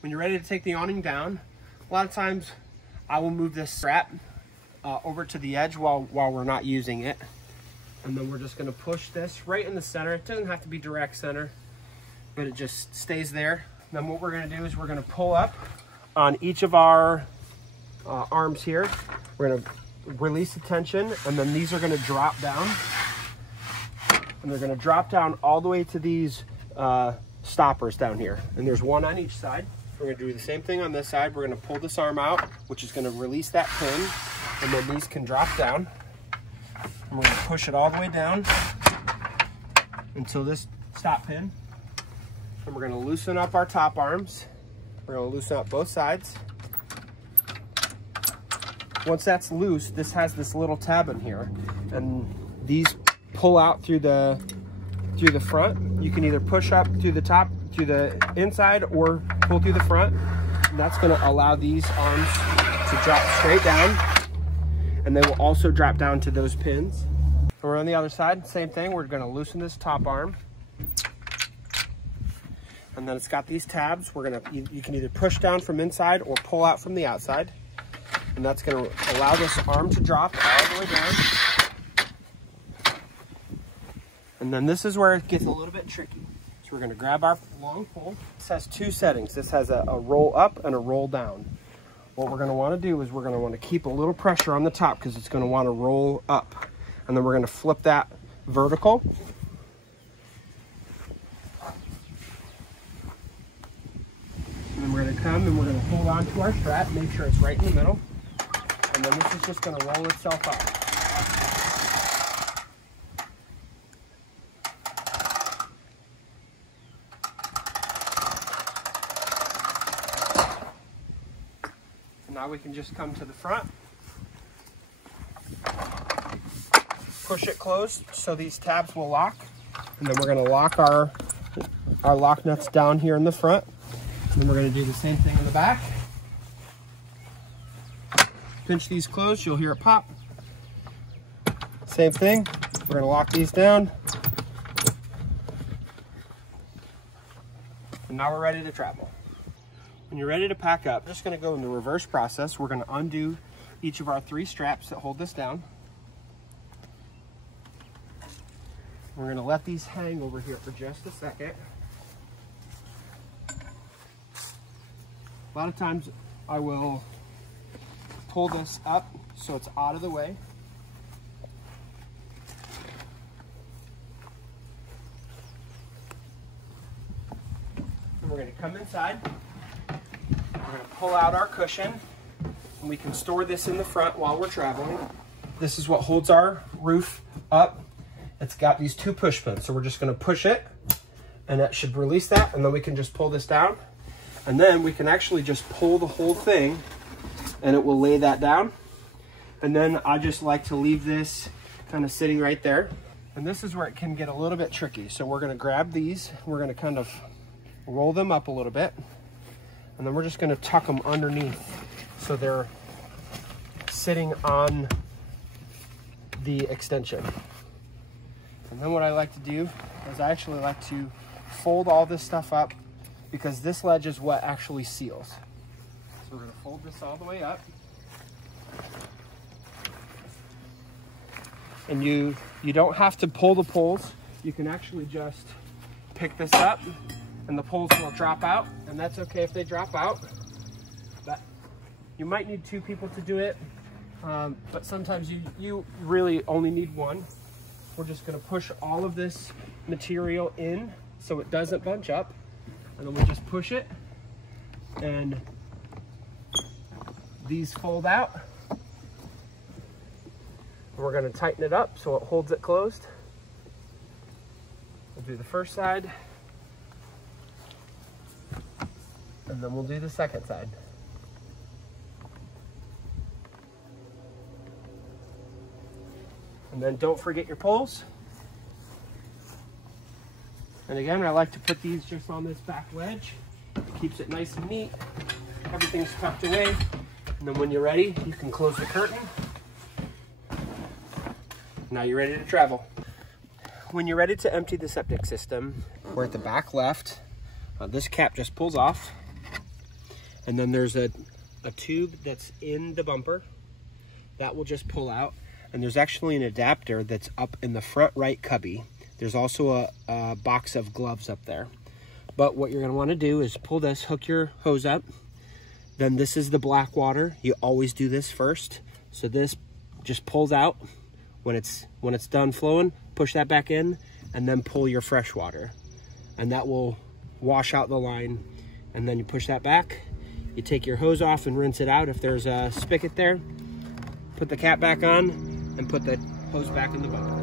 When you're ready to take the awning down, a lot of times I will move this strap over to the edge while we're not using it. And then we're just gonna push this right in the center. It doesn't have to be direct center, but it just stays there. Then what we're gonna do is we're gonna pull up on each of our arms here. We're gonna release the tension, and then these are gonna drop down. And they're gonna drop down all the way to these stoppers down here. And there's one on each side. We're gonna do the same thing on this side. We're gonna pull this arm out, which is gonna release that pin, and then these can drop down. And we're gonna push it all the way down until this stop pin. And we're gonna loosen up our top arms. We're gonna loosen up both sides. Once that's loose, this has this little tab in here, and these pull out through the front. You can either push up through the top, through the inside, or pull through the front. And that's gonna allow these arms to drop straight down, and they will also drop down to those pins. And we're on the other side, same thing. We're gonna loosen this top arm. And then it's got these tabs. You can either push down from inside or pull out from the outside. And that's gonna allow this arm to drop all the way down. And then this is where it gets a little bit tricky. So we're gonna grab our long pole. This has two settings. This has a roll up and a roll down. What we're gonna wanna do is we're gonna wanna keep a little pressure on the top because it's gonna wanna roll up. And then we're gonna flip that vertical. And then we're gonna come and we're gonna hold on to our strap, make sure it's right in the middle. And then this is just gonna roll itself up. Now we can just come to the front, push it closed so these tabs will lock, and then we're going to lock our lock nuts down here in the front. And then we're going to do the same thing in the back. Pinch these closed, you'll hear it pop. Same thing, we're going to lock these down. And now we're ready to travel. When you're ready to pack up, we're just gonna go in the reverse process. We're gonna undo each of our 3 straps that hold this down. We're gonna let these hang over here for just a second. A lot of times I will pull this up so it's out of the way. And we're gonna come inside. We're going to pull out our cushion, and we can store this in the front while we're traveling. This is what holds our roof up. It's got these 2 push pins, so we're just going to push it, and that should release that, and then we can just pull this down. And then we can actually just pull the whole thing, and it will lay that down. And then I just like to leave this kind of sitting right there. And this is where it can get a little bit tricky. So we're going to grab these, we're going to kind of roll them up a little bit. And then we're just gonna tuck them underneath so they're sitting on the extension. And then what I like to do is I actually like to fold all this stuff up because this ledge is what actually seals. So we're gonna fold this all the way up. And you don't have to pull the poles. You can actually just pick this up and the poles will drop out, and that's okay if they drop out. But you might need 2 people to do it, but sometimes you really only need 1. We're just gonna push all of this material in so it doesn't bunch up, and then we just push it, and these fold out. And we're gonna tighten it up so it holds it closed. We'll do the first side. And then we'll do the second side. And then don't forget your poles. And again, I like to put these just on this back ledge. It keeps it nice and neat. Everything's tucked away. And then when you're ready, you can close the curtain. Now you're ready to travel. When you're ready to empty the septic system, we're at the back left. This cap just pulls off. And then there's a tube that's in the bumper that will just pull out. And there's actually an adapter that's up in the front right cubby. There's also a box of gloves up there. But what you're gonna wanna do is pull this, hook your hose up. Then this is the black water. You always do this first. So this just pulls out. When it's done flowing, push that back in and then pull your fresh water. And that will wash out the line. And then you push that back. You take your hose off and rinse it out if there's a spigot there. Put the cap back on and put the hose back in the bumper.